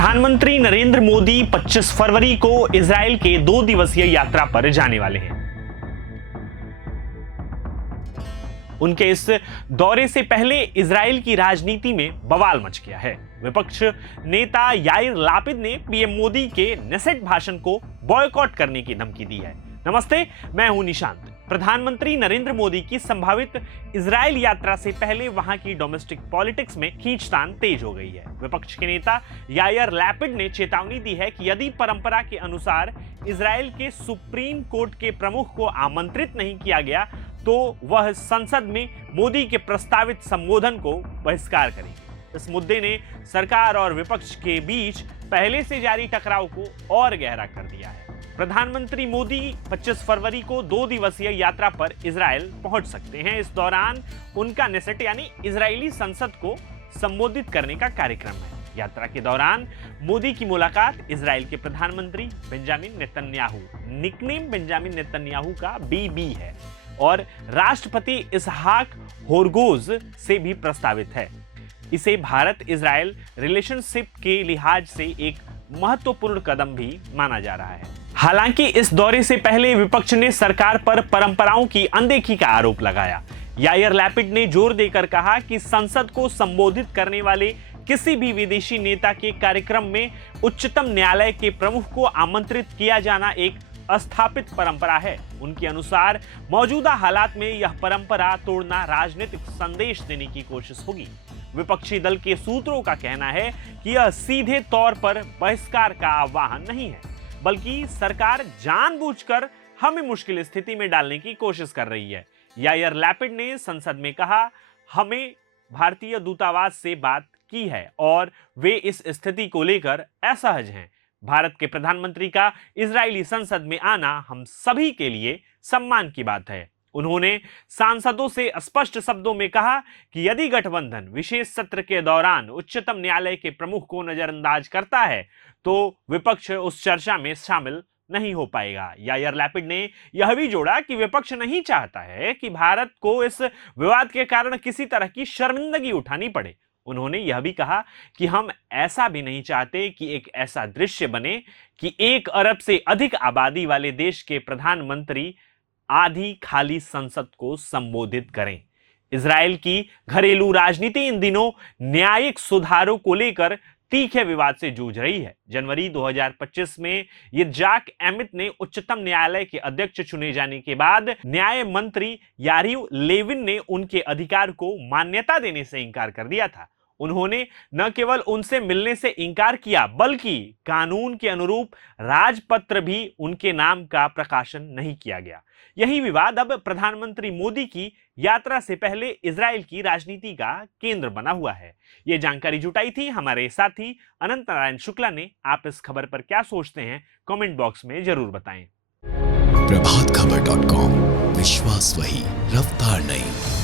प्रधानमंत्री नरेंद्र मोदी 25 फरवरी को इजराइल के 2 दिवसीय यात्रा पर जाने वाले हैं। उनके इस दौरे से पहले इजराइल की राजनीति में बवाल मच गया है। विपक्ष नेता याइर लापिद ने पीएम मोदी के नेसेट भाषण को बॉयकॉट करने की धमकी दी है। नमस्ते, मैं हूं निशांत। प्रधानमंत्री नरेंद्र मोदी की संभावित इजराइल यात्रा से पहले वहां की डोमेस्टिक पॉलिटिक्स में खींचतान तेज हो गई है। विपक्ष के नेता याइर लैपिड ने चेतावनी दी है कि यदि परंपरा के अनुसार इजराइल के सुप्रीम कोर्ट के प्रमुख को आमंत्रित नहीं किया गया तो वह संसद में मोदी के प्रस्तावित संबोधन को बहिष्कार करेगी। इस मुद्दे ने सरकार और विपक्ष के बीच पहले से जारी टकराव को और गहरा कर दिया है। प्रधानमंत्री मोदी 25 फरवरी को 2 दिवसीय यात्रा पर इजराइल पहुंच सकते हैं। इस दौरान उनका नेसेट यानी इजरायली संसद को संबोधित करने का कार्यक्रम है। यात्रा के दौरान मोदी की मुलाकात इजराइल के प्रधानमंत्री Benjamin Netanyahu, nickname Benjamin Netanyahu का बीबी है, और राष्ट्रपति इसहाक हेरगोज से भी प्रस्तावित है। इसे भारत इजराइल रिलेशनशिप के लिहाज से एक महत्वपूर्ण कदम भी माना जा रहा है। हालांकि इस दौरे से पहले विपक्ष ने सरकार पर परंपराओं की अनदेखी का आरोप लगाया। याइर लैपिड ने जोर देकर कहा कि संसद को संबोधित करने वाले किसी भी विदेशी नेता के कार्यक्रम में उच्चतम न्यायालय के प्रमुख को आमंत्रित किया जाना एक स्थापित परंपरा है। उनके अनुसार मौजूदा हालात में यह परंपरा तोड़ना राजनीतिक संदेश देने की कोशिश होगी। विपक्षी दल के सूत्रों का कहना है कि यह सीधे तौर पर बहिष्कार का आह्वान नहीं है, बल्कि सरकार जानबूझकर हमें मुश्किल स्थिति में डालने की कोशिश कर रही है। याइर लैपिड ने संसद में कहा, हमें भारतीय दूतावास से बात की है और वे इस स्थिति को लेकर असहज हैं। भारत के प्रधानमंत्री का इजरायली संसद में आना हम सभी के लिए सम्मान की बात है। उन्होंने सांसदों से स्पष्ट शब्दों में कहा कि यदि गठबंधन विशेष सत्र के दौरान उच्चतम न्यायालय के प्रमुख को नजरअंदाज करता है तो विपक्ष उस चर्चा में शामिल नहीं हो पाएगा। याइर लैपिड ने यह भी जोड़ा कि विपक्ष नहीं चाहता है कि भारत को इस विवाद के कारण किसी तरह की शर्मिंदगी उठानी पड़े। उन्होंने यह भी कहा कि हम ऐसा भी नहीं चाहते कि एक ऐसा दृश्य बने कि 1 अरब से अधिक आबादी वाले देश के प्रधानमंत्री आधी खाली संसद को संबोधित करें। इजराइल की घरेलू राजनीति इन दिनों न्यायिक सुधारों को लेकर तीखे विवाद से जूझ रही है। जनवरी 2025 में यित्ज़हाक एमित ने उच्चतम न्यायालय के अध्यक्ष चुने जाने के बाद न्याय मंत्री यारिव लेविन ने उनके अधिकार को मान्यता देने से इंकार कर दिया था। उन्होंने न केवल उनसे मिलने से इंकार किया, बल्कि कानून के अनुरूप राजपत्र भी उनके नाम का प्रकाशन नहीं किया गया। यही विवाद अब प्रधानमंत्री मोदी की यात्रा से पहले इजराइल की राजनीति का केंद्र बना हुआ है। यह जानकारी जुटाई थी हमारे साथी अनंत नारायण शुक्ला ने। आप इस खबर पर क्या सोचते हैं, कमेंट बॉक्स में जरूर बताएं। प्रभातखबर.com, विश्वास वही, रफ्तार नहीं।